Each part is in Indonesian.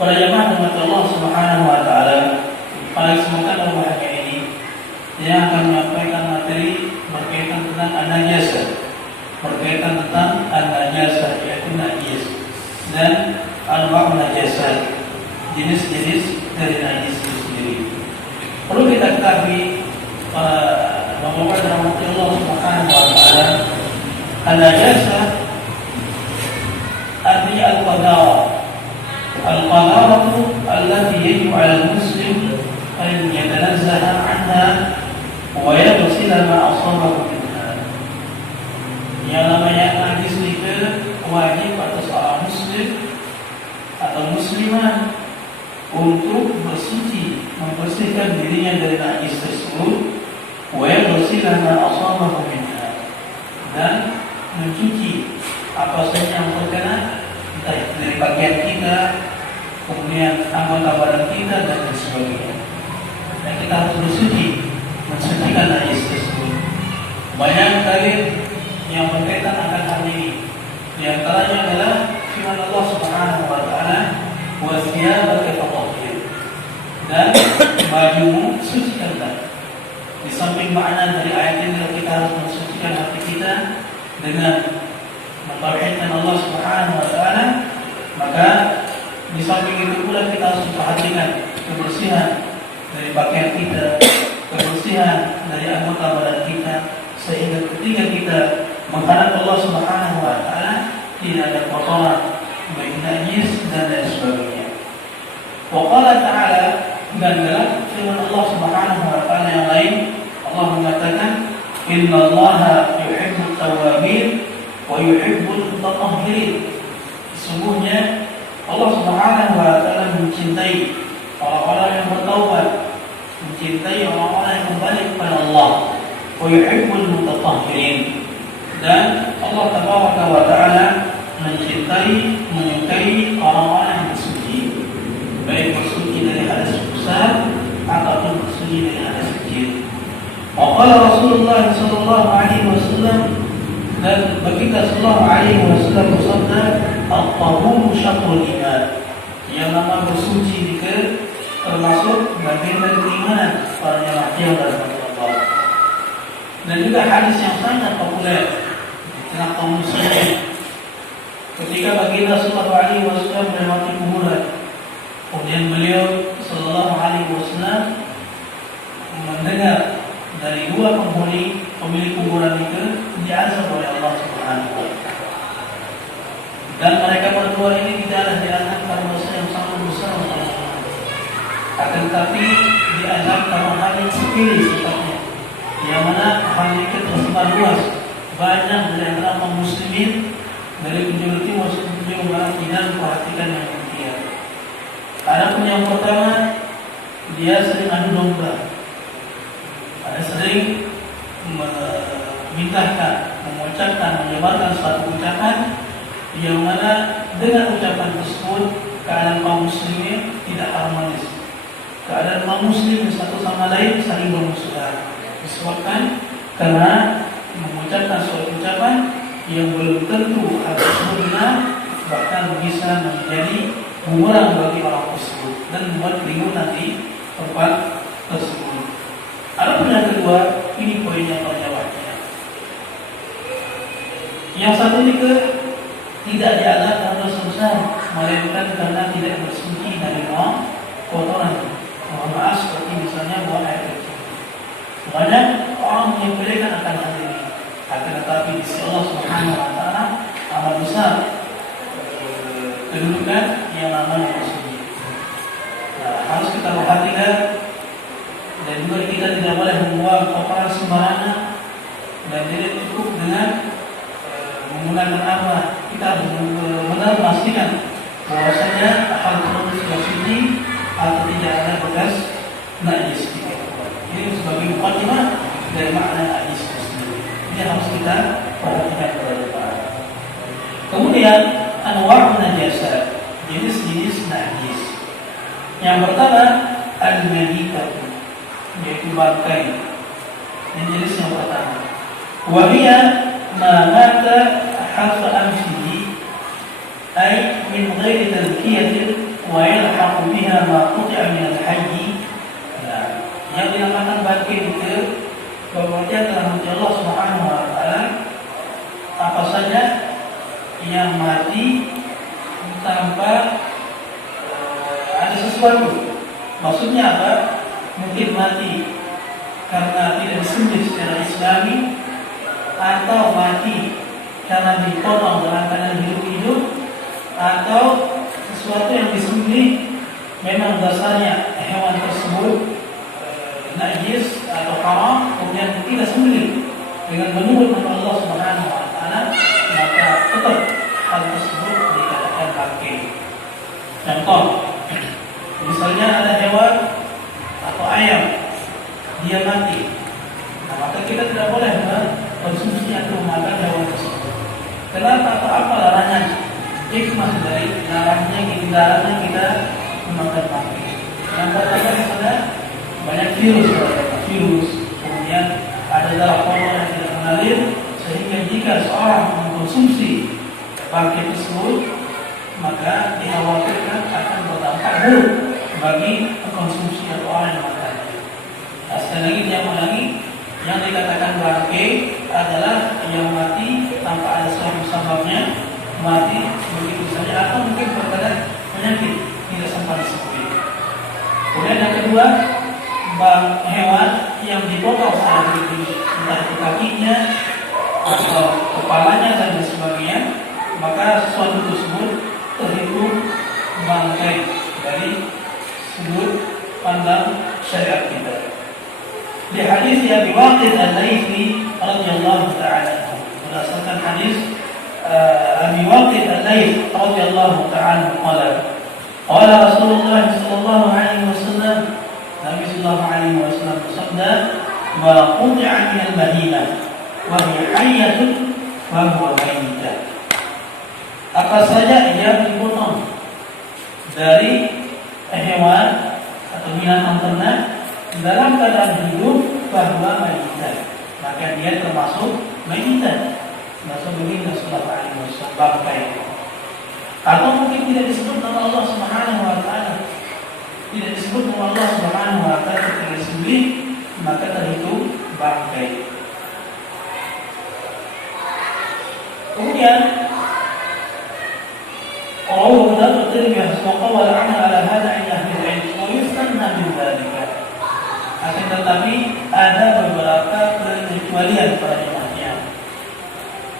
Para jemaah umat Allah Subhanahu wa taala, pada kesempatan bahagia ini yang akan menyampaikan materi berkaitan tentang an-najasah. Berkaitan tentang an-najasah, yaitu najis dan anwa' najasah, jenis-jenis dari najis itu sendiri. Perlu kita ketahui bahwa rahmat Allah Subhanahu wa taala, an-najasah artinya al-qadar. Al-qadaratu allati yajibu 'ala al-muslim an yatanazzaha 'anha wa yaghsila ma asabahu minha. Yang namanya najis itu wajib atas seorang muslim atau muslimah untuk bersuci, membersihkan dirinya dari najis tersebut, wa yaghsila ma asabahu minha, dan mencuci apa saja yang terkena entah dari pakaian kita, kemudian anggota badan kita dan lain sebagainya. Dan kita harus bersuci, mensucikan najis tersebut. Banyak dalil yang berkaitan akan hal ini. Di antaranya adalah firman Allah Subhanahu wa taala, "Wa thiyabaka fatahhir." Dan bajumu sucikanlah. Di samping makna dari ayat ini, kita harus mensucikan hati kita dengan mentauhidkan Allah Subhanahu wa taala, maka di samping itu pula kita harus memperhatikan kebersihan dari pakaian kita, kebersihan dari anggota badan kita, sehingga ketika kita menghadap Allah Subhanahu wa taala tidak ada kotoran, baik najis dan lain sebagainya. Wa qala ta'ala, dan dalam firman Allah Subhanahu wa taala yang lain, Allah mengatakan, "Innallaha yuhibbut tawwabin wa yuhibbul mutatahhirin." Sesungguhnya Allah Subhanahu wa taala mencintai orang-orang yang bertaubat, mencintai orang-orang yang kembali kepada Allah, wa yuhibbul mutatahhirin, dan Allah Tabaraka wa taala mencintai, menyukai orang-orang yang bersuci, baik bersuci dari hadas besar ataupun bersuci dari hadas kecil. Wa qala Rasulullah sallallahu alaihi wasallam, dan baginda sallallahu alaihi wasallam bersabda, "At-tahuru syatrul iman." Yang nama bersuci itu termasuk bagian dari keimanan para jemaah yang beragama Allah. Dan juga hadis yang sangat populer di tengah kaum muslimin, ketika baginda sallallahu alaihi wasallam melewati kuburan, kemudian beliau sallallahu alaihi wasallam mendengar dari dua penghuni pemilik kuburan itu diazab oleh Allah Subhanahu wa taala. Dan mereka berdua ini tidaklah diazab karena dosa yang sangat besar, akan tetapi diazab karena hal yang sepele sifatnya, yang mana hal itu tersebar luas. Banyak dari antara kaum muslimin dari penjuru timur sampai penjuru barat tidak memperhatikan yang demikian. Adapun yang pertama, dia sering adu domba. Ada sering memintahkan, mengucapkan, menyebarkan suatu ucapan yang mana dengan ucapan tersebut keadaan kaum muslimin tidak harmonis. Keadaan kaum muslim satu sama lain saling bermusuhan, disebabkan karena mengucapkan suatu ucapan yang belum tentu hal tersebut benar, bahkan bisa menjadi bumerang bagi orang tersebut dan membuat keributan di tempat tersebut. Adapun yang kedua, ini poin yang terjawabnya. Yang satu itu tidak diazab karena dosa besar, melainkan karena tidak bersuci dari kotoran. Mohon maaf, seperti misalnya buang air kecil. Banyak orang menyepelekan akan hal ini, akan tetapi di sisi Allah Subhanahu wa taala amat besar kedudukan yang namanya bersuci. Nah, harus kita perhatikan. Dan juga kita tidak boleh membuang kotoran sembarangan, dan tidak cukup dengan menggunakan apa. Kita harus benar memastikan bahwasanya hal tersebut sudah suci atau tidak ada bekas najis. Ini sebagai mukadimah dari makna najis tersebut. Ini harus kita perhatikan pada depan. Kemudian anwa' najasah, jenis-jenis najis. Yang pertama, al-maitah, yaitu bangkai. Ini jenis yang pertama. Wahia ma mata hafa amsihi, ay min ghairi tazkiyatin wa yalhaqu biha ma quti'a min al-hayy. Nah, yang dinamakan bangkit itu berarti adalah Allah Subhanahu wa taala apa saja yang mati tanpa ada sesuatu. Maksudnya apa? Mungkin mati karena tidak disembelih secara Islami, atau mati karena dipotong dalam keadaan hidup-hidup, atau sesuatu yang disembelih memang dasarnya hewan tersebut najis atau haram, kemudian tidak sembelih dengan menurut Allah Subhanahu wa taala, maka tetap hal tersebut dikatakan bangkit. Contoh, misalnya ada hewan atau ayam dia mati, nah, maka kita tidak boleh konsumsi atau memakan hewan tersebut. Kenapa? Apa larangan? Hikmah dari larangan kita memakan bangkit. Yang pertama adalah banyak virus, kemudian ada darah kotor yang tidak mengalir, sehingga jika seorang mengkonsumsi bangkit tersebut, maka dikhawatirkan akan berdampak buruk bagi konsumsi atau orang yang makannya. Nah, sekali lagi dia mengulangi, yang dikatakan bangkit adalah yang mati tanpa ada sebabnya, mati begitu saja, atau mungkin karena penyakit tidak sempat disembuhi. Kemudian yang kedua, hewan yang dipotong secara berlebihan, entah itu kakinya atau kepalanya dan sebagainya, maka sesuatu tersebut terhitung bangkai dari sudut pandang syariat kita. Di hadis yang Waqid al-Laythi radhiyallahu ta'ala, berdasarkan hadis Abi Waqid al-Laythi radhiyallahu ta'ala, qala Rasulullah sallallahu alaihi wasallam, Nabi sallallahu alaihi wasallam bersabda, "Ma quti'a min al-bahimah wa hiya hayyatun wa huwa mayyitah." Apa saja yang dipotong dari hewan atau binatang ternak dalam keadaan hidup bahwa mayyitah, maka dia termasuk mayyitah. Maksud begini Rasulullah alaihi wasallam bangkai. Atau mungkin tidak disebut nama Allah Subhanahu wa taala. Tidak disebut nama Allah Subhanahu wa taala ketika disembelih, maka terhitung bangkai. Kemudian Allah berterima kasih wa amal ala hada inda al-ilm wa yustanna min dzalika. Akan tetapi ada beberapa pengecualian pada jemaahnya.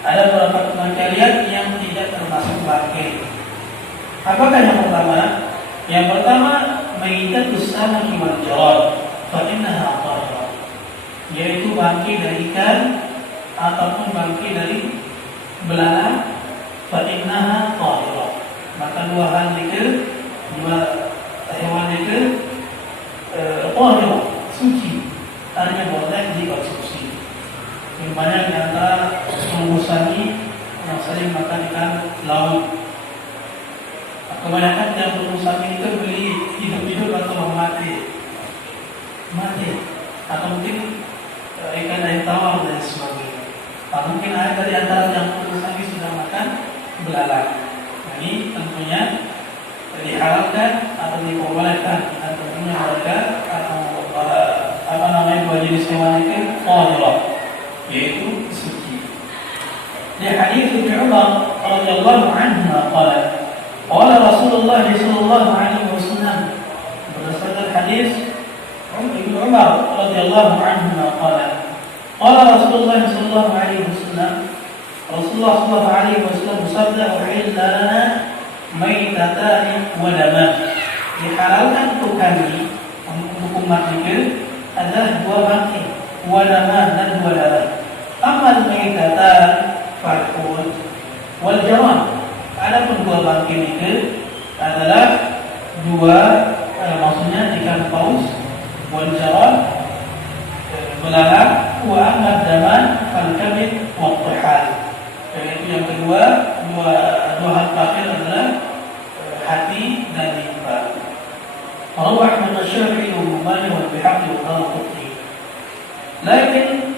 Ada beberapa pengecualian yang tidak termasuk bangkai. Apakah yang pertama? Yang pertama, maitatus samaki wal jarad fa innaha tahirah, yaitu bangkai dari ikan ataupun bangkai dari belalang, fa innaha tahirah. Maka dua hal itu, dua hewan itu tahirah, suci, hanya boleh dikonsumsi. Yang banyak di antara pengusaha yang sering makan ikan laut. Kebanyakan yang pengusaha itu beli hidup-hidup atau mati, atau mungkin ikan air tawar dan sebagainya. Atau mungkin ada di antara yang pengusaha sudah makan belalang. Ini tentunya dihalalkan atau diperbolehkan, dan tentunya mereka atau dua jenis hewan itu tahirah, yaitu suci. Di hadis Ibnu Umar radhiyallahu anhu qala Rasulullah sallallahu alaihi wasallam, berdasarkan hadis Ibnu Umar radhiyallahu anhu qala Rasulullah sallallahu alaihi wasallam, Rasulullah sallallahu alaihi wasallam bersabda, "Uhilla lana maitatani wa daman." Dihalalkan untuk kami, untuk umat itu adalah dua bangkai, wa daman, dan dua darah. Amal maitatan farqun wal jawan. Adapun dua bangkai itu adalah dua, maksudnya ikan paus, wal jawan, belalang, wa amad daman fal kabid wa tuhal. Yaitu yang kedua, dua hal terakhir adalah hati dan limpa. Rawi Ahmad Asy-Syafi'i wa Malik wa Bihaqi wa Al-Qutni. Lain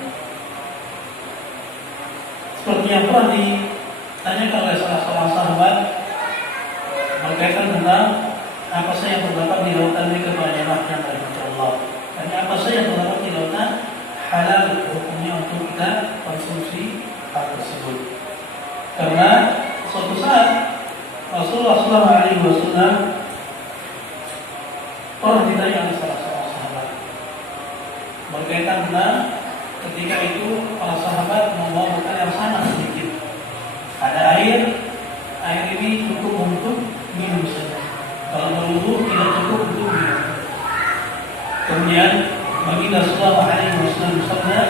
seperti yang pernah ditanyakan oleh salah seorang sahabat berkaitan tentang apa saja yang terdapat di lautan mereka para jemaah yang dirahmati Allah. Dan apa saja yang terdapat di lautan halal hukumnya untuk kita konsumsi hal tersebut. Karena suatu saat Rasulullah SAW pernah ditanya oleh salah seorang sahabat berkaitan dengan ketika itu para sahabat membawa bekal yang sangat sedikit. Ada air ini cukup untuk minum saja. Kalau berwudu tidak cukup untuk minum. Kemudian baginda sallallahu alaihi wasallam bersabda,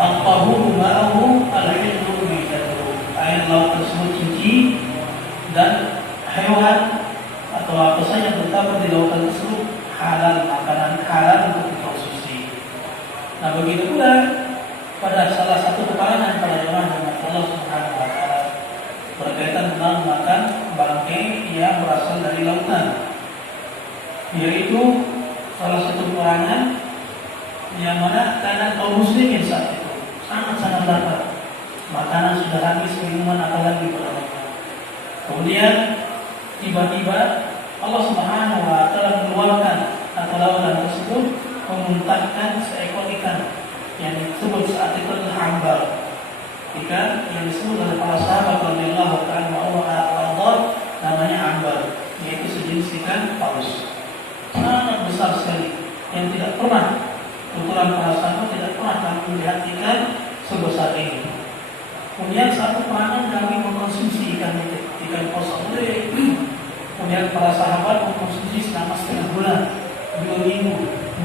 "At-tahuru ma'ahu al-hillu bi'atuhu." Air laut tersebut suci dan hewan atau apa saja yang terdapat di lautan tersebut halal, makanan halal untuk dikonsumsi. Nah, begitu pula pada salah satu peperangan para jemaah dengan Allah Subhanahu wa taala berkaitan tentang makan bangkai yang berasal dari lautan, yaitu salah satu peperangan yang mana karena kaum muslimin saat itu sangat-sangat lapar, makanan sudah habis, minuman apalagi berapa. Kemudian tiba-tiba Allah Subhanahu wa taala mengeluarkan atau lautan tersebut memuntahkan seekor ikan yang disebut saat itu adalah ambar. Ikan yang disebut oleh para sahabat radhiyallahu ta'ala namanya ambar, yaitu sejenis ikan paus. Sangat besar sekali yang tidak pernah ukuran para sahabat tidak pernah kami melihat ikan sebesar ini. Kemudian satu perangan kami mengkonsumsi ikan itu, ikan paus gede. Kemudian para sahabat mengkonsumsi selama setengah bulan, 2 minggu,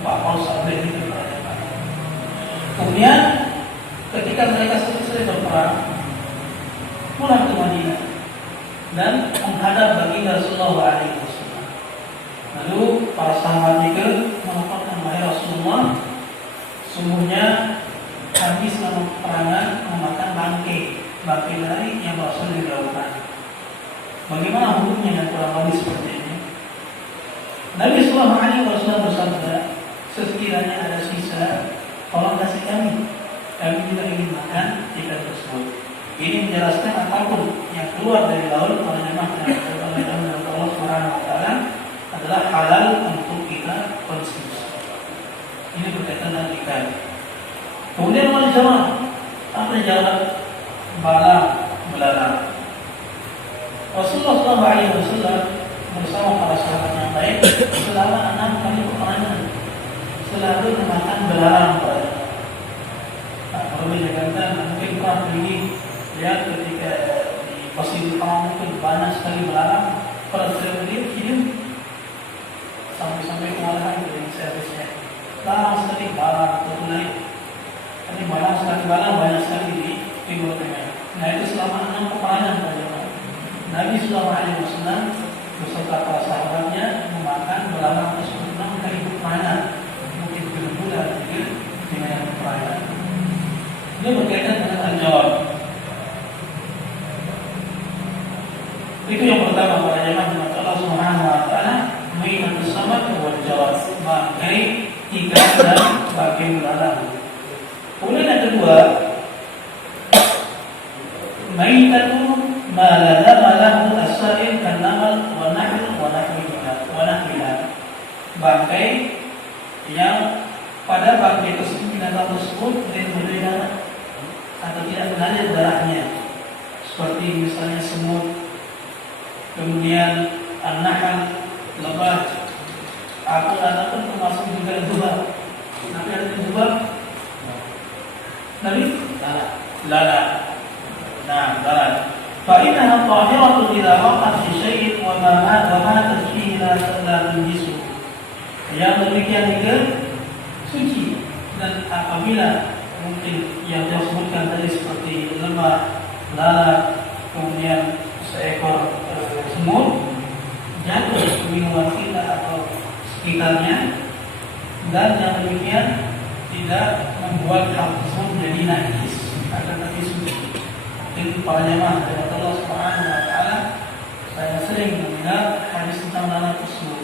4 paus gede itu. Kemudian ketika mereka selesai berperang, pulang ke Madinah dan menghadap baginda sallallahu alaihi wasallam. Lalu para sahabat itu mengatakan, "Wahai Rasulullah, sungguhnya kami selama peperangan memakan bangkai dari yang berasal dari lautan. Bagaimana hukumnya yang kurang lebih seperti ini?" Nabi sallallahu alaihi wasallam bersabda, "Sekiranya ada sisa, tolong kasih kami juga ingin makan ikan tersebut." Ini menjelaskan apapun yang keluar dari laut oleh Allah Subhanahu wa taala adalah halal untuk kita konsumsi. Ini berkaitan dengan ikan. Kemudian wal jawab, apa jawab? Belarang. Rasulullah SAW bersama para sahabat yang baik selama 6 kali peperangan selalu memakan belarang pada. Nah, kalau dikatakan mungkin pernah pergi lihat ketika di Masjidil Haram itu banyak sekali belarang, pada setiap dia hidup sampai kewalahan dari servisnya. Larang sekali barang tertunai. Tapi banyak sekali di Timur Tengah. Nah, itu selama 6 peperangan pada Nabi sallallahu alaihi wasallam beserta para sahabatnya memakan belarang tersebut 6 kali peperangan. Mungkin bulan dengan peperangan. Ini berkaitan dengan al-jawab. Itu yang pertama para jemaah Allah Subhanahu wa taala, mainatus samad wal jawab, bangkai ikan dan bangkai belarang. Kemudian yang kedua, maitatu ma ladama lahu as-sa'il kan-namal wa nahl wa nahwiha. Bangkai yang pada bangkai tersebut binatang tersebut tidak berdarah atau tidak mengalir darahnya, seperti misalnya semut, kemudian an-nahl, lebah, ataupun termasuk juga dubab. Nanti ada dubab, Nabi lalat. Nah, lalat. Fa'innaha tahiratu idza waqa'at fi syai'in wa ma fihi la tunjisu. Yang demikian itu suci, dan apabila mungkin yang disebutkan tadi seperti lebah, lalat, kemudian seekor semut jatuh ke minuman kita atau sekitarnya, dan yang demikian tidak membuat hal tersebut menjadi najis, akan tapi suci. Mungkin para jemaah dari Allah Subhanahu wa taala, saya sering mendengar hadis tentang lalat tersebut.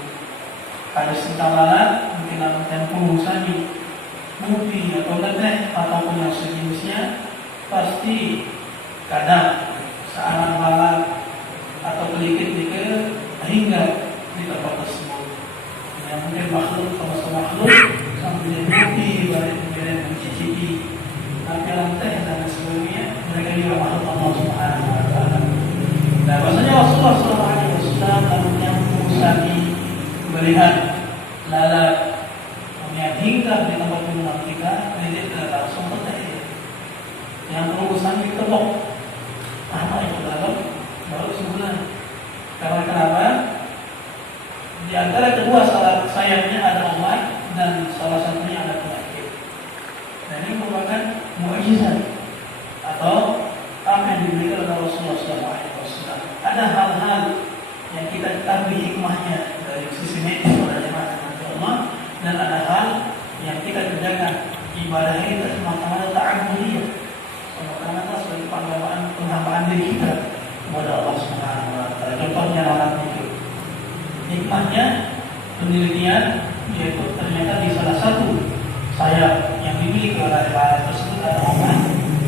Hadis tentang lalat mungkin dalam tempo saji, mupi atau leteh ataupun yang sejenisnya, pasti kadang seanak lalat atau kelikit hingga mungkin makhluk sama makhluk sambil menikmati, kemudian mencicipi tampilan teh dan sebagainya, mereka juga makhluk Allah Subhanahu wa Ta'ala. Nah, bahasanya Rasulullah SAW kalau yang mengusahi melihat lalat yang hinggap di tempat minuman kita, dia tidak langsung bertanya. Yang berurusan di tepok apa itu dalam baru sebulan. Karena kenapa? Di antara kedua sayapnya ada obat dan salah satunya ada penyakit. Dan ini merupakan mukjizat atau apa yang diberikan oleh Rasulullah SAW. Ada hal-hal yang kita ketahui hikmahnya dari sisi medis pada jemaah Allah, dan ada hal yang kita kerjakan ibadah ini semata-mata ta'abbudiyah, semata-mata sebagai penghambaan diri kita kepada Allah Subhanahu wa Ta'ala. Contohnya lalat itu. Hikmahnya penelitian yaitu ternyata di salah satu sayap yang dimiliki oleh lalat tersebut ada obat,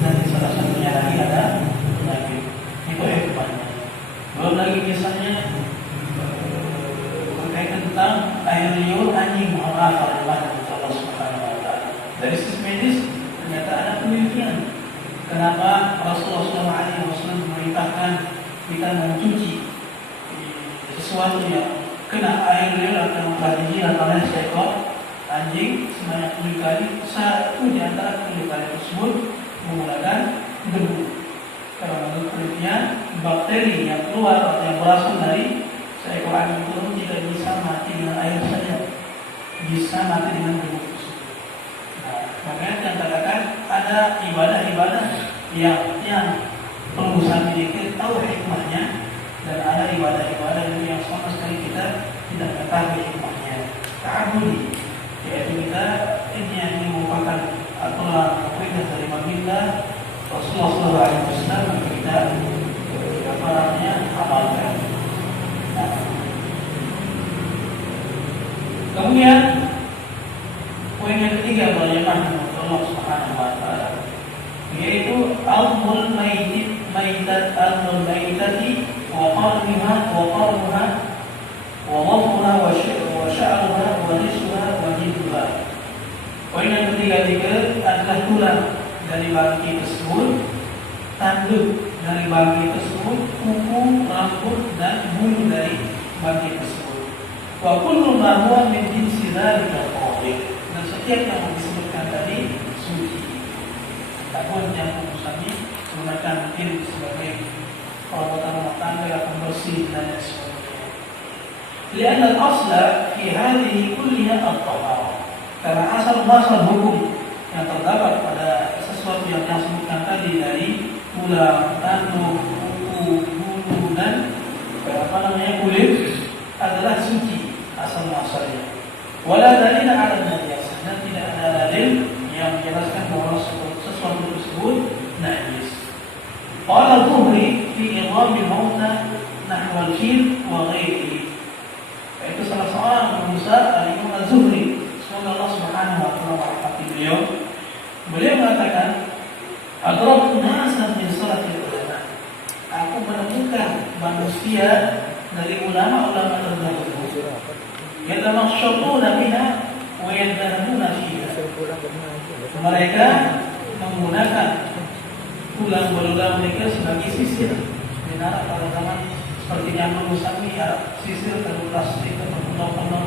dan di salah satunya lagi ada penyakit. Itu hikmahnya. Belum lagi misalnya berkaitan tentang air liur anjing muharraf oleh Allah Subhanahu wa Ta'ala. Dari sisi medis ternyata ada penelitian kenapa Rasulullah SAW memerintahkan kita mencuci sesuatu yang kena air liur atau dijilat oleh seekor anjing sebanyak 7 kali. Satu di antara 7 kali tersebut menggunakan debu. Karena menurut penelitian bakteri yang keluar atau yang berasal dari seekor anjing itu tidak bisa mati dengan air saja, bisa mati dengan debu. Nah, makanya yang katakan ada ibadah-ibadah yang pengusaha miliki tahu hikmahnya, dan ada ibadah-ibadah yang sama sekali kita tidak mengetahui hikmahnya. Ta'abudi, yaitu kita ini merupakan aturan perintah dari baginda Rasulullah SAW, maka kita amalkan. Nah, kemudian poin yang ketiga bagaimana Allah Subhanahu wa Ta'ala, yaitu al-mul maitat al-maitati wa qarniha wa qarnuha wa wafha wa sya'ruha wa nishuha wa jilduha. Poin yang ketiga adalah tulang dari bangkai tersebut, tanduk dari bangkai tersebut, kuku, rambut dan bulu dari bangkai tersebut. Wa kullu ma huwa min jinsi dzalika tahir. Dan setiap yang disebutkan tadi suci. Adapun yang khususnya menggunakan mungkin sebagai peralatan rumah tangga atau bersih dan sebagainya. Lian al-asla fi hadhihi kulliha at-tahara. Karena asal hukum yang terdapat pada sesuatu yang disebutkan tadi dari tulang, tanduk, kuku, bulu dan kulit adalah suci asal muasalnya. Wala dalil ala najis, dan tidak ada dalil yang menjelaskan bahwa sesuatu tersebut najis. Qala Zuhri fi idham al-mauta nahwa al-fil wa ghairihi. Itu salah seorang pengusaha Al-Imam Az-Zuhri, semoga Allah Subhanahu wa Ta'ala merahmati beliau. Beliau mengatakan, "Adrabtu nasan min salatil ulama." Aku menemukan manusia dari ulama-ulama terdahulu. Yatamasyatuna biha wa yadhanuna fiha. Mereka menggunakan tulang belulang mereka sebagai sisir. Benar pada zaman seperti yang merusak sisir dari plastik atau penuh.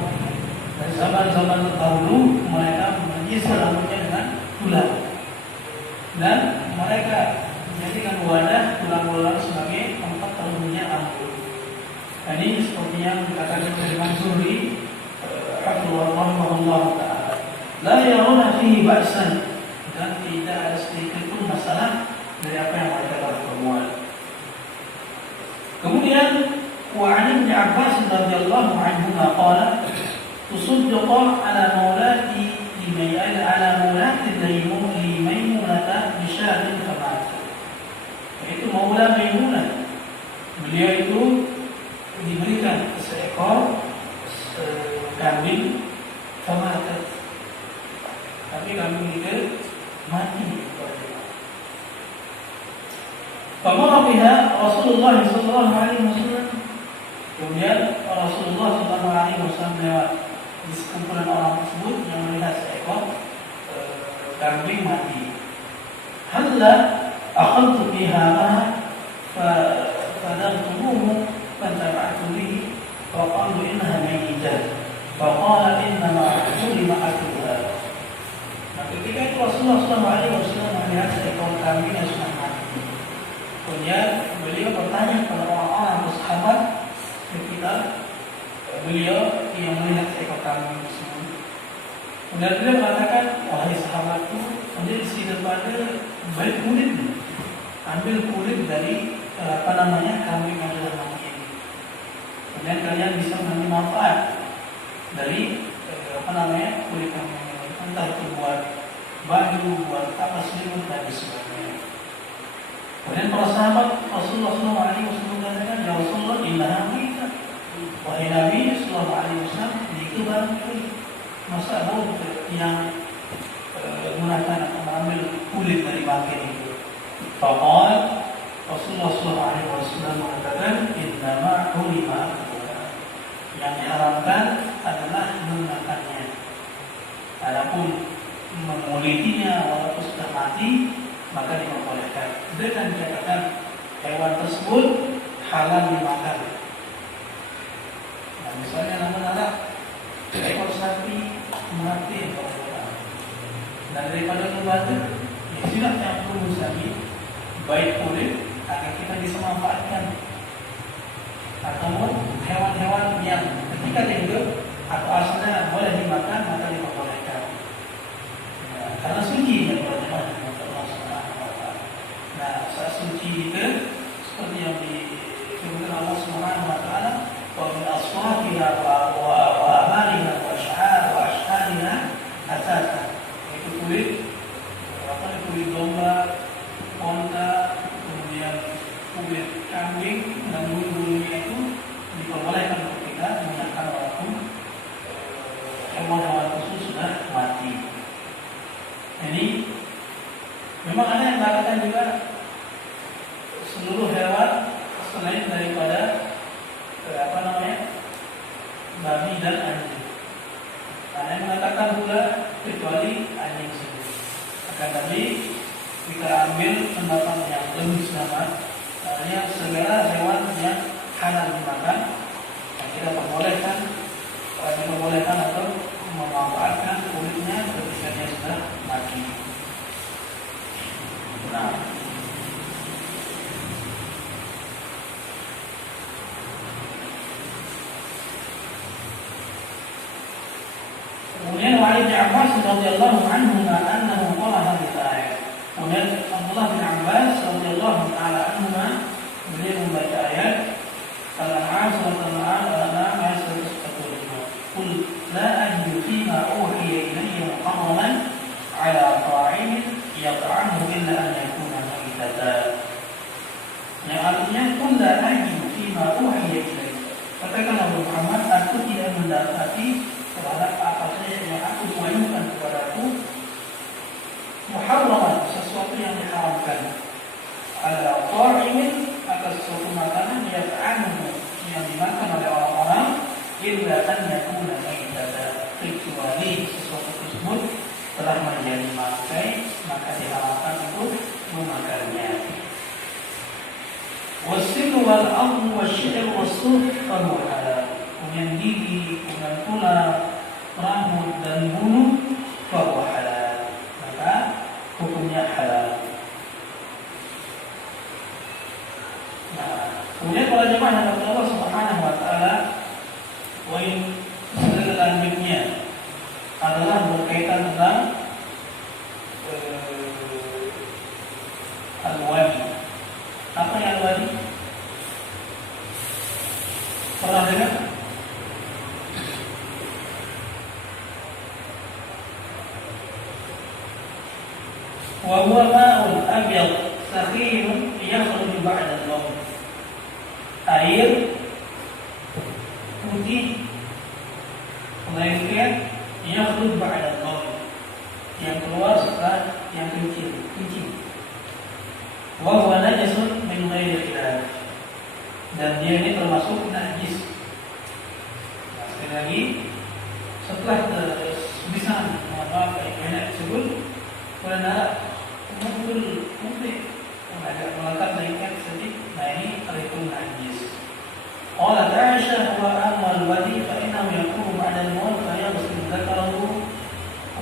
Dari zaman-zaman terdahulu mereka menyisir rambutnya dengan tulang, dan mereka menjadikan wadah tulang belulang sebagai tempat terhubungnya rambut. Ini seperti yang dikatakan oleh Imam Zuhri rahimahullah ta'ala, la yaruna fihi ba'san, dan tidak ada sedikit pun masalah dari apa yang mereka perbuat. Kemudian wa 'an Ibnu Abbas radhiyallahu anhu qala tusuddaqa ala maulati Maimunah bisyadin kamat. Yaitu Maula Maimunah, beliau itu diberikan seekor kambing kamat, tapi kambing itu mati. Famara biha Rasulullah sallallahu alaihi wasallam. Kemudian Rasulullah sallallahu alaihi wasallam lewat. di sekumpulan orang tersebut yang melihat seekor kambing mati. Halla akhadtu biha fadamtuhu fantaba'tu bihi faqalu innaha mayyitah faqala innama hulima akluha. Nah, ketika itu Rasulullah SAW melihat seekor kambing yang sudah mati. Kemudian beliau bertanya kepada orang-orang atau sahabat ketika beliau yang melihat seekor kambing tersebut. Kemudian beliau mengatakan, wahai sahabatku, kemudian isi daripada baik kulit, ambil kulit dari kambing yang sudah mati ini. Kemudian kalian bisa mengambil manfaat dari kulit kambing ini, entah itu buat baju, buat apa selimut dan sebagainya. Kemudian para sahabat Rasulullah SAW mengatakan, ya Rasulullah, innaha mayyitah. Wahai Nabi SAW, itu barang masa bau yang menggunakan atau mengambil kulit dari bangkai itu. Faqal Rasulullah SAW mengatakan, innama hulima akluha. Yang diharamkan adalah menggunakannya. Adapun mengulitinya walaupun sudah mati, maka diperbolehkan dengan catatan hewan tersebut halal dimakan. Nah, misalnya anak-anak ekor sapi mati dan daripada membantu, ya sudah yang perlu sapi baik kulit agar kita bisa manfaatkan, ataupun hewan-hewan yang ketika hidup atau asalnya boleh dimakan maka diperbolehkan. Ya, karena suci ya teman-teman. Nah, saat suci itu seperti yang disebutkan Allah Subhanahu wa taala, wa min aswafiha wa amaliha wa ash'ariha asasa. Itu kulit kulit domba, onta, kemudian kulit kambing dan bulu-bulunya itu diperbolehkan untuk kita menggunakan walaupun hewan-hewan tersebut sudah mati. Jadi memang ada yang mengatakan juga seluruh hewan selain daripada babi dan anjing. Ada yang mengatakan pula kecuali anjing sendiri. Akan tapi kita ambil pendapat yang lebih selamat, artinya segala hewan yang halal dimakan, yang kita diperbolehkan atau memanfaatkan kulitnya ketika dia sudah mati. Nah, kemudian Ibnu Abbas radhiyallahu anhu annahu qala hadhihi ayat. Kemudian Abdullah bin Abbas radhiyallahu taala anhu beliau membaca ayat Al-An'am surah Al-An'am ayat 145. Qul la ajidu fima uhiya ilayya muharraman ala ta'imin yat'amuhu illa an yakuna maitatan. Yang artinya qul la ajidu fima uhiya ilayya. Katakanlah Muhammad, aku tidak mendapati terhadap apa saja yang aku wahyukan kepadaku muharraman, sesuatu yang diharamkan, ala ta'imin, atas sesuatu makanan yang dimakan oleh orang-orang, illa an yakuna maitatan, kecuali sesuatu tersebut telah menjadi bangkai, maka diharamkan untuk memakannya. Wasil wal amru wasyir wasur fahuwa halal. Kemudian gigi, kemudian tulang, rambut dan bulu fahuwa halal, maka hukumnya halal. Nah, kemudian para jemaah yang dirahmati Allah Subhanahu wa taala, poin selanjutnya adalah berkaitan tentang al-wadi. Apa yang al-wadi? Pernah dengar? Wa huwa ma'un abyad sakhiyun yakhruju ba'da al-maut. Air putih melainkan yakhruju ba'da al-maut, yang keluar setelah yang kencing. Wa huwa najasun min ghairi khilaf, dan dia ini termasuk najis. Nah, sekali lagi, karena muncul agak melekat lengket sedikit. Nah ini terhitung najis. Qala Aisyah wa amal wadi fa innahu yakunu ba'da al-maut fa yaghsilu dzakarahu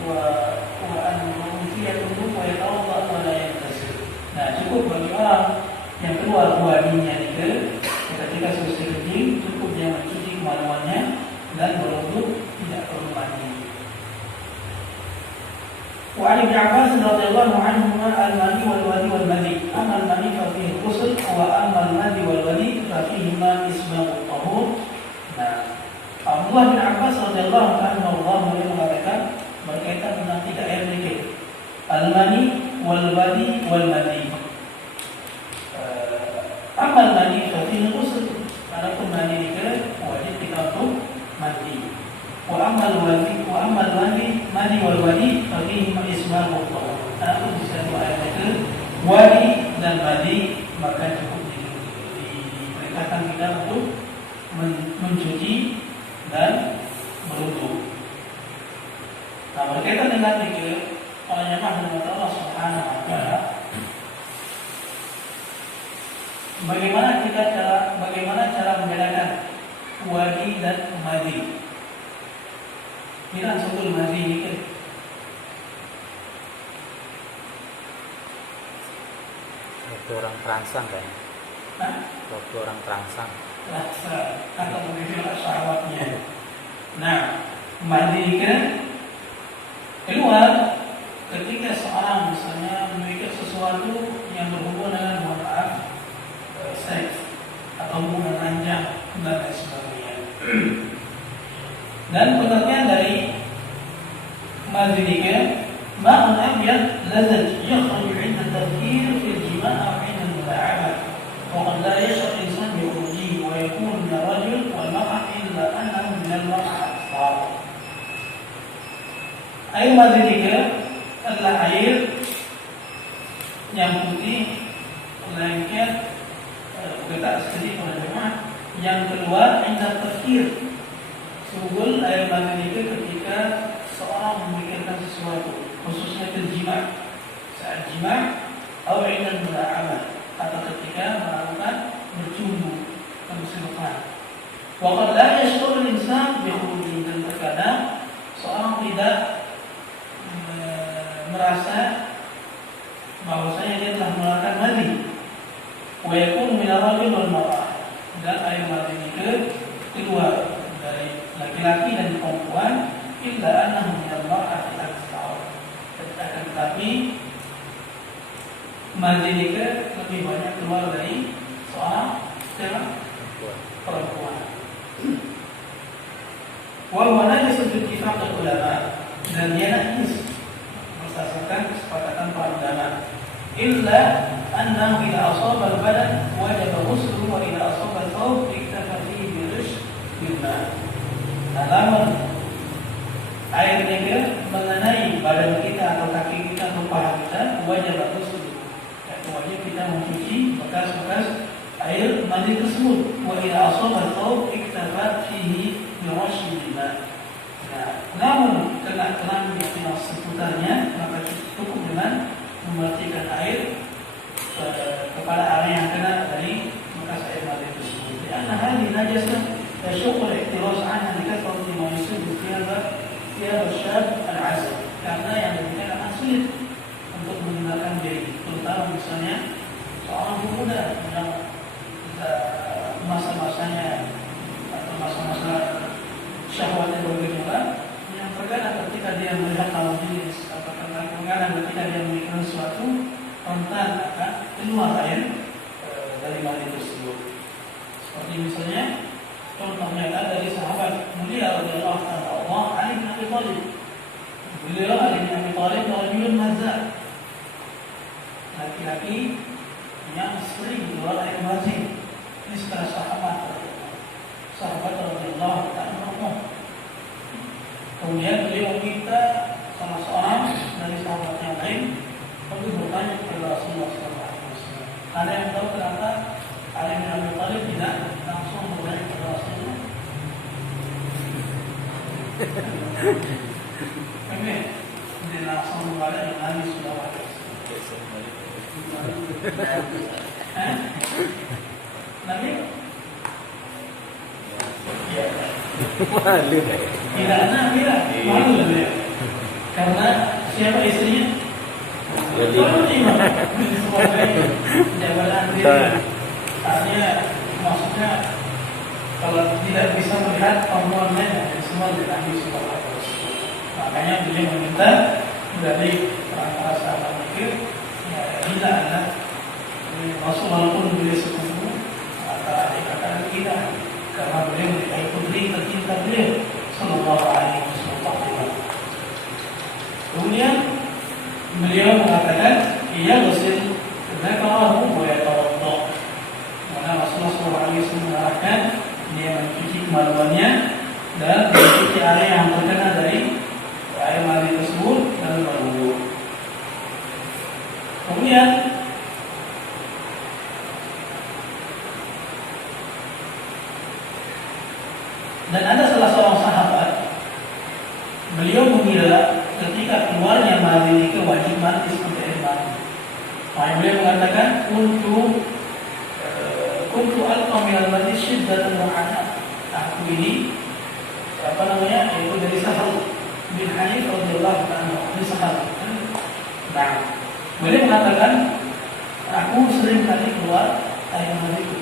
wa an-mufiyatu wa yatawadda wa la yaghtasil. Nah, cukup bagi orang yang keluar wadinya itu ketika selesai kencing, cukup dia mencuci kemaluannya dan berwudu, tidak perlu mandi. Wa Ali bin Abbas radhiyallahu anhuma al-mani wal wadi wal madi. Amma al-mani fa fihi ghusl wa amma al-madi wal wadi fa fihi ma isbahu tahur. Nah, Abdullah bin Abbas radhiyallahu anhu mengatakan berkaitan dengan 3 air zikir. Al-mani wal wadi wal madi. Amma al-mani fa fihi ghusl. Adapun mani itu wajib kita untuk mandi. Wa amal wadi mani wal wadi fihi ismaul tahur. Adapun bisa dua ayat itu wadi dan madi maka cukup diperintahkan kita untuk mencuci dan berwudu. Nah, berkaitan dengan zikir oleh Allah Subhanahu wa taala, bagaimana cara membedakan wadi dan madi? Kita sebut madi ini kan waktu orang terangsang kan? Waktu orang terangsang atau mungkin syahwatnya. Nah, madi kan keluar ketika seorang misalnya memiliki sesuatu yang berhubungan dengan mohon maaf seks atau hubungan ranjang dan lain sebagainya. Dan pengertian dari madi ini ma'un abyad lazat yakhruju 'inda tafkir fil jima' aw 'inda al-mula'abah wa qad la yash'ur al-insan bi khurujihi wa yakunu min ar-rajul wal mar'ah illa annahu min al-mar'ah akthar. Air madi ini adalah air yang putih lengket bergerak sedikit pada jemaah yang keluar indah tafkir. Sungguh air mani itu ketika seorang memikirkan sesuatu, khususnya jima, saat jima, atau indah mula'abah, atau ketika melakukan bercumbu, bersentuhan. Waqad la yash'ur al-insan bi khuruji, dan terkadang seorang tidak merasa bahwasanya dia telah mengeluarkan mani. Wa yakunu min ar-rajul wal mar'ah, dan air mani itu keluar dari laki-laki dan perempuan illa annahu min al-mar'ati aktsar. Tetapi mani itu lebih banyak keluar dari seorang perempuan. Wa huwa najisun bi ittifaq ulama, dan dia najis berdasarkan kesepakatan para ulama. Illa annahu idza asaba al-badan wajaba ghusluhu wa idza asaba al-thawb iktafa fihi bi-rish bil-ma'. Namun air negara mengenai badan kita atau kaki kita atau paha kita wajib ghusluhu. Yaitu wajib kita mencuci bekas-bekas air mandi tersebut. Wa idza asaba al-thawb iktafa fihi bi-rish bil-ma'. Nah, namun kena yang seputarnya maka cukup dengan memercikan air kepada area yang kena dari bekas air mandi tersebut. Karena hal ini najasah syukur iktiras anha dikatakan ma yusib tiada syab al-azab, karena yang demikian akan sulit untuk menggunakan diri, terutama misalnya seorang pemuda yang masa-masanya atau masa-masa syahwatnya bergejolak, yang terkadang ketika dia melihat lawan jenis atau terkadang ketika dia memikirkan sesuatu rentan akan keluar air dari mani tersebut. Seperti misalnya contohnya dari sahabat mulia radhiyallahu anhu Ali bin Abi Thalib. Beliau Ali bin Abi Thalib rajulun mazzaq, laki-laki yang sering keluar air mani. Ini setelah sahabat radhiyallahu anhu. Kemudian beliau meminta salah seorang dari sahabat yang lain untuk bertanya kepada Rasulullah SAW. Ada yang tahu kenapa Ali bin Abi Thalib tidak langsung bertanya kepada Rasulullah? Dia langsung kepada yang Nabi SAW. Nabi? Ya. Malu deh. Tidak Nabi lah, malu lah dia. Karena siapa istrinya? Fatimah. Sebagai jabatan dia. Artinya maksudnya kalau tidak bisa melihat perempuannya semua Nabi Sallallahu Alaihi Wasallam. Makanya beliau meminta dari para sahabat itu, ya tidak ada Rasulullah pun beliau sepupu maka dikatakan tidak karena beliau menikahi putri tercinta beliau Sallallahu Alaihi Wasallam. Kemudian beliau mengatakan ia bersin dzakarahu wa yatawadda. Maka Rasulullah Sallallahu Alaihi Wasallam mengarahkan dia mencuci kemaluannya dan mencuci area yang terkena dari air mani tersebut dan berwudu. Kemudian dan ada salah seorang sahabat, beliau mengira ketika keluarnya mani itu wajib mandi seperti air mani. Maka beliau mengatakan kuntu al-qamil mandi syiddatan wa anab. Aku ini yaitu dari Sahal bin Hanif radhiyallahu anhu, dari Sahal. Nah, beliau mengatakan aku sering kali keluar air mani itu.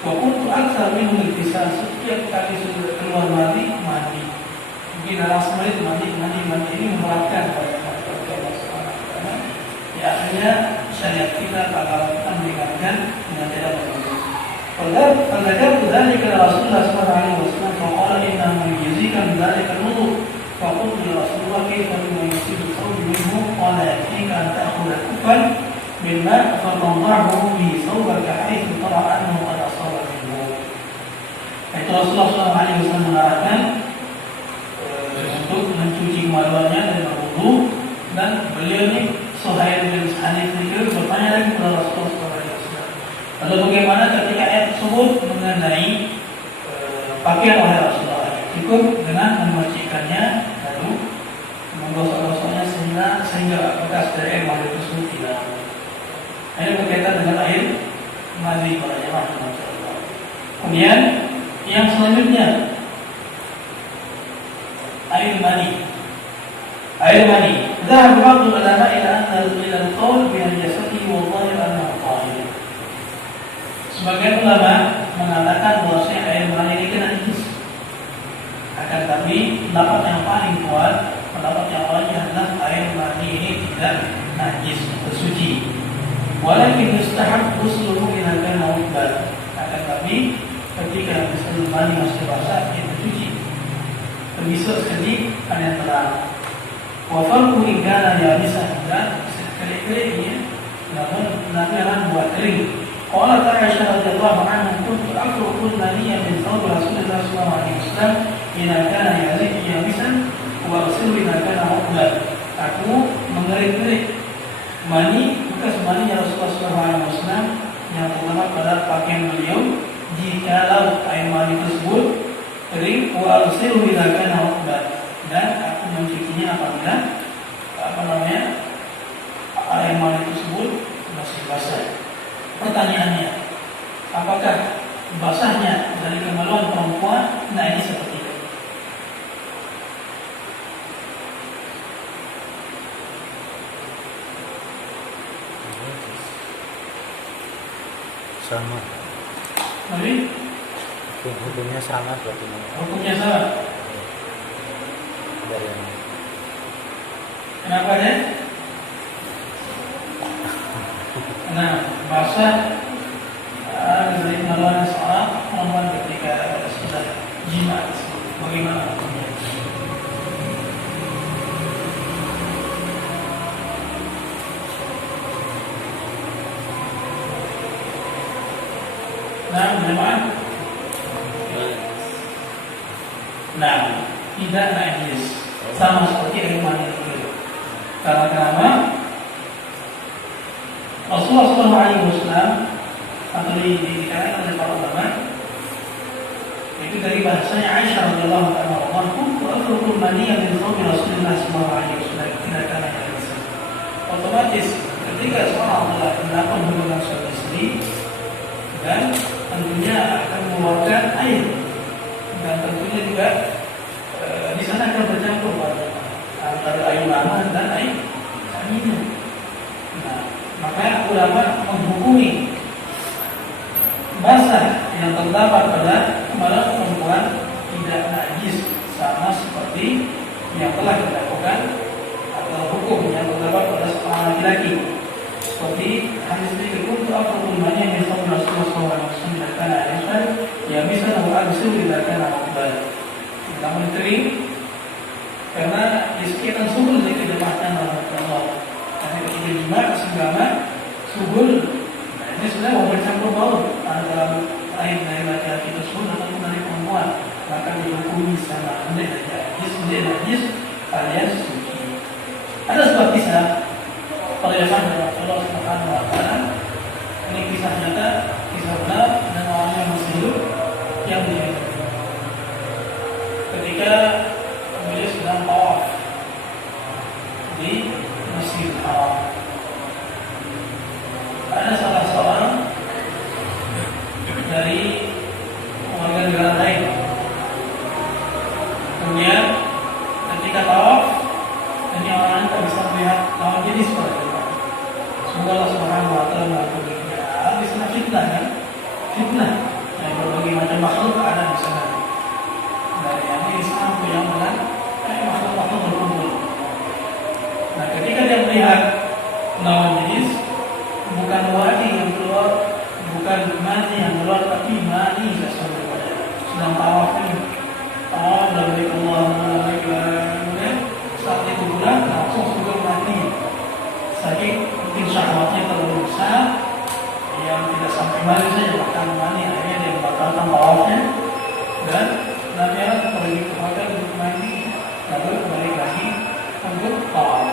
Wa kuntu aktsar minhu al-tisal, setiap kali sudah keluar mandi. Mungkin dalam semenit mandi ini memberatkan pada Allah Subhanahu wa taala. Ya akhirnya syariat kita bakal kita meninggalkan dengan tidak berwudu. Fadzakar dzalika Rasulullah sallallahu alaihi wasallam faqala inna yujizika min dzalika al-wudu. Faqultu ya Rasulullah kaifa yusibu thawb minhu qala yakfika an ta'khudha kufan min ma' fatandahu bi thawbaka haythu tara annahu qad asaba minhu. Itu Rasulullah sallallahu alaihi wasallam mengarahkan untuk mencuci kemaluannya dan berwudu, dan beliau ini Suhail bin Hanif itu bertanya lagi kepada Rasulullah SAW. Lalu bagaimana ketika ayat tersebut mengenai pakaian wahai Rasulullah? Cukup dengan memercikannya lalu menggosok-gosoknya sehingga bekas dari air mani tersebut hilang. Ini berkaitan dengan air mani pada jemaah Rasulullah. Kemudian yang selanjutnya air mani. Dhahab ba'd ulama ila al-qawl bi an-jasadi wa dhahir annahu tahir. Sebagian ulama mengatakan bahwasanya air mani ini kena najis. Akan tapi pendapat yang paling kuat, pendapat yang lainnya adalah air mani ini tidak najis, bersuci. Walakin yustahab ghusluhu in kana mutbal. Akan tapi ketika misalnya mani masih basah, dia bersuci. Termisal sekali yang terang. Wafarku ingkana ya bisa dan sekali-kali ini namun akan buat kering. Qala Aisyah radhiyallahu anha kuntu akhruqu naniya min thawb Rasulullah sallallahu alaihi wasallam idza kana yazid yabisan wa ghuslu idza kana muqbal. Aku mengerik-ngerik mani bekas mani Rasulullah sallallahu alaihi wasallam yang terdapat pada pakaian beliau jikalau air mani tersebut kering, wa ghuslu idza kana muqbal, dan aku mencucinya apabila air mani tersebut masih basah. Pertanyaannya, apakah basahnya dari kemaluan perempuan najis seperti itu? Sama. Jadi Hukumnya sama berarti. hukumnya sama. Dari yang Kenapa deh? Nah, basah dari kemaluan seorang perempuan ketika sudah jima, bagaimana hukumnya? Nah, bagaimana? Nah, tidak najis, sama seperti air mani itu. Karena Rasulullah SAW atau dikatakan oleh para ulama itu dari bahasanya Aisyah radhiyallahu anha, kuntu akhruqu al-maniyya min thawbi Rasulullah sallallahu alaihi wasallam tidak kana najis. Otomatis ketika seorang telah melakukan hubungan suami istri dan tentunya akan mengeluarkan air, dan tentunya juga di sana akan bercampur antara air mama dan air minum. Nah, maka ulama menghukumi basah yang terdapat pada perempuan tidak najis, sama seperti yang telah dilakukan atau hukum yang terdapat pada seorang laki-laki. Seperti hadis berikut itu apa ulmanya yang Rasulullah SAW karena Aisyah yang bisa melakukan bila kana mukbal. Namun kering karena sekitar subul dari kejemaatan Allah. Karena ketika jima segala subul, nah ini sudah mau bercampur baur antara air dari laki-laki tersebut ataupun dari perempuan, maka dihukumi sama hendak najis alias suci. Ada sebuah kisah pada zaman Rasulullah SAW. Ini kisah nyata, kisah benar dan orang yang masih hidup yang dihidup. Ketika beliau sedang tawaf di Masjid Haram, ada salah seorang dari warga negara lain. Kemudian ketika tawaf, ini orang tak bisa melihat lawan jenis pada kita. Semoga Allah Subhanahu wa Ta'ala mengampuninya. Di sana fitnah kan? Fitnah. Yang berbagai macam makhluk ada di sana. Dari yang Islam yang dengan makhluk-makhluk berkumpul. Nah, ketika dia melihat lawan jenis, bukan wadi yang keluar, bukan mani yang keluar, tapi mani sesuatu pada sedang tawaf ini. Tawaf dari Allah, kemudian saat itu pula langsung sudah mati. Saking mungkin syahwatnya terlalu besar, yang tidak sampai mani saja bahkan mani, akhirnya dia membatalkan tawafnya dan Nabi pergi ke hotel untuk mandi, lalu balik lagi untuk tawaf.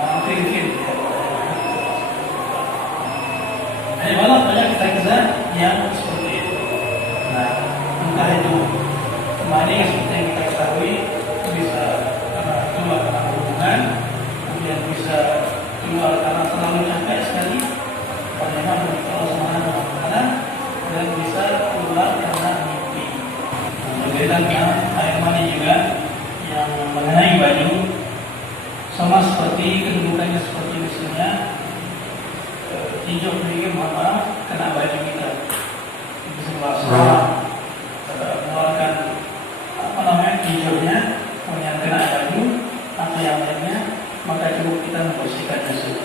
Mungkin malah banyak kisah-kisah yang seperti itu. Nah, entah itu mani yang seperti yang kita ketahui bisa keluar karena hubungan, kemudian bisa keluar karena terlalu capek sekali pada Allah Subhanahu wa Ta'ala, dan bisa keluar karena mimpi. Berkaitan dengan air mani juga yang mengenai baju, sama seperti kedudukannya seperti misalnya hijau ini kena baju kita di sebelah sana, mengeluarkan hijaunya, kemudian kena baju atau yang lainnya, maka cukup kita membersihkannya saja.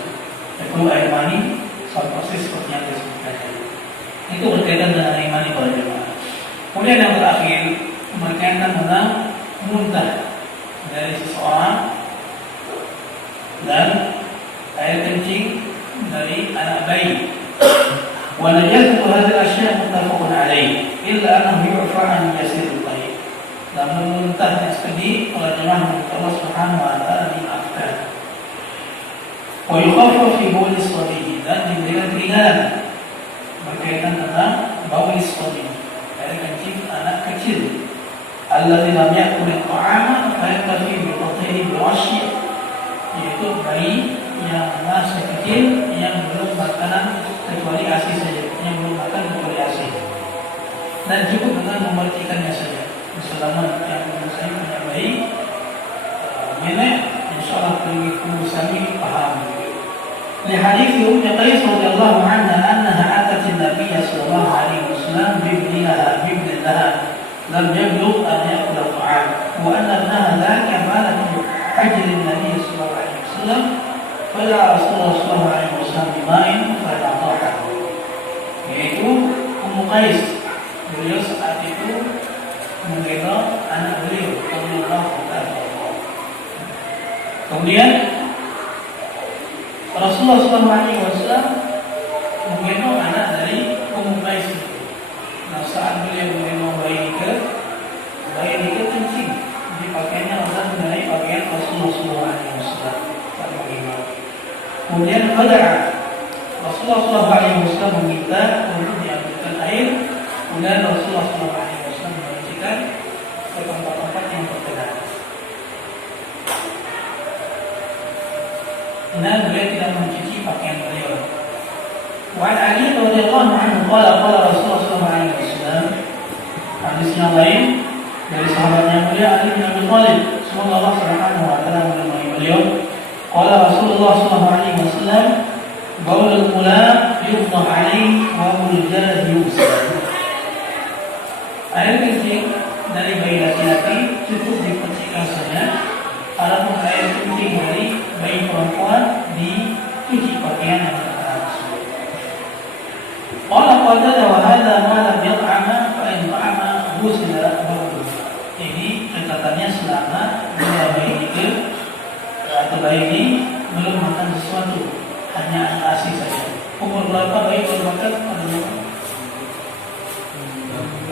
Itu air mani sama persis seperti yang disebutkan. Itu berkaitan dengan air mani pada jemaah. Kemudian yang terakhir berkaitan tentang muntah dari seseorang dan air kencing dari anak bayi. Wa najatu hadhihi al-ashya' muttafaqun alayh illa annahu yu'fa an yasir al-tayyib. Dan muntahnya sekali oleh jemaah Allah Subhanahu wa Ta'ala dimaafkan. Wa yukhaffaf fi bawl as-sabi, dan diberikan keringanan berkaitan tentang bawl as-sabi, air kencing anak kecil. Alladzi lam ya'kul at-ta'ama fa yaktafi bi tathihi bi-washi, yaitu bayi yang masih kecil yang belum makanan kecuali ASI saja, yang belum makan kecuali ASI, dan cukup dengan memercikannya saja. Selama yang saya punya bayi nenek, insyaallah pergi sami paham. Li hadits Ummu Qais radhiyallahu anha annaha atat an-nabiy sallallahu alaihi wasallam bi ibniha lam yablugh an ya'kula ta'am wa anna ibnaha dhaka bala min hajr an-nabiy sallallahu alaihi wasallam. Pada Rasulullah SAW bimain pada Tuhan, yaitu Ummu Qais. Beliau saat itu menggendong anak beliau, kemudian Rasulullah SAW menggendong anak dari Ummu Qais. Nah, saat beliau menggendong bayi itu kencing di pakaiannya dari pakaian Rasulullah SAW. Kemudian Rasulullah SAW meminta untuk diambilkan air, kemudian Rasulullah SAW membersihkan ke tempat-tempat yang terkena. dan beliau tidak mencuci pakaian beliau. Wa Ali radhiyallahu anhu qala Rasulullah sallallahu alaihi wasallam, hadis yang lain dari sahabatnya mulia Ali bin Abi Thalib, semoga Allah Subhanahu wa taala meridai beliau. Qala Rasulullah sallallahu alaihi wasallam, baulul ghulam yuqdah alaihi wa baulul jalad yusal. Air kencing dari bayi laki-laki cukup dibersihkan saja. Adapun air kencing dari bayi perempuan dicuci pakaian yang terhadap. Qala qadada wa hadha ma lam yat'ama fa in ta'ama ghusila bawluhu. Ini catatannya selama dia bayi itu atau bayi ini belum makan sesuatu, hanya ASI saja. Umur berapa bayi belum makan?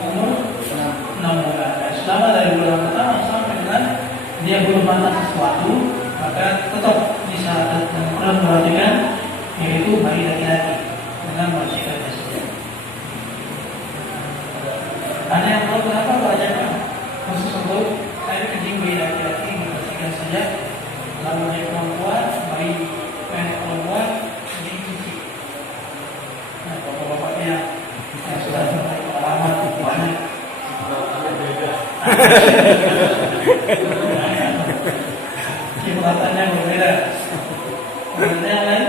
Umur 6 bulan. Selama dari bulan pertama sampai dengan dia belum makan sesuatu, maka tetap disyaratkan dan memperhatikan yaitu bayi laki-laki dengan membersihkan saja. Ada yang tahu kenapa banyaknya khusus untuk air kencing bayi laki-laki membersihkan saja, lalu bayi perempuan, bayi perempuan dicuci. Nah, bapak-bapaknya yang sudah pengalaman banyak. Cipratannya berbeda. Ada yang lain?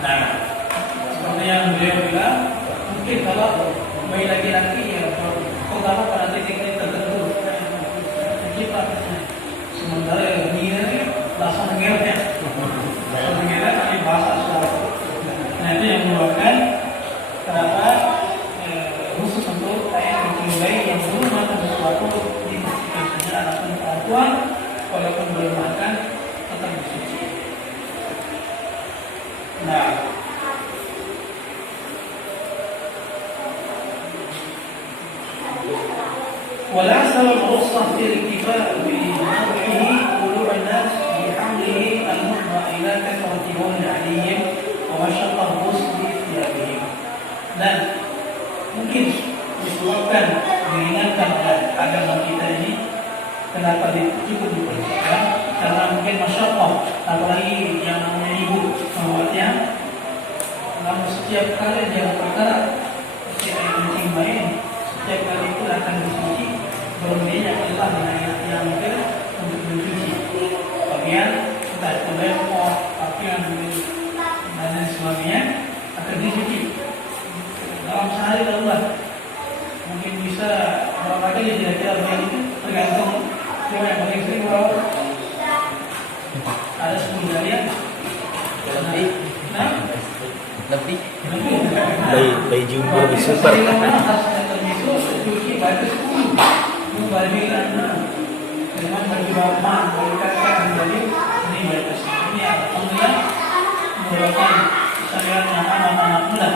Nah, seperti yang beliau bilang, mungkin kalau bayi laki-laki ya pertama pada titik-titik tertentu cipratnya. Sementara yang ini langsung mengelaknya, langsung mengelak nanti basah suara. Nah itu yang menyebabkan kenapa khusus untuk air kencing bayi yang belum makan sesuatu dibersihkan saja. Adapun perempuan walaupun belum makan tetap dicuci. Nah, والعسل الرخصة في الاكتفاء بنوعه طلوع الناس بحمله المرضى إلى كثرة بول عليهم ومشقة الغسل في ثيابهم. Dan mungkin disebabkan diingatkan oleh agama kita ini kenapa cukup diperhatikan, karena mungkin masyarakat apalagi yang namanya ibu membuatnya, namun setiap kali dia perkara setiap kencing bayi setiap kali itu akan dicuci berminyak adalah minyak yang mungkin untuk mencuci bagian entah itu lepot, pakaian dan lain sebagainya akan dicuci dalam sehari dalam mungkin bisa berapa kali kira-kira bagian itu tergantung cuma yang paling sering berapa ada 10 kalian lebih Bayi jumbo lebih super. cuci baju 10 baju anak dengan baju bapak baju kakak baju ini baju ini alhamdulillah merupakan syariat yang anak-anak muda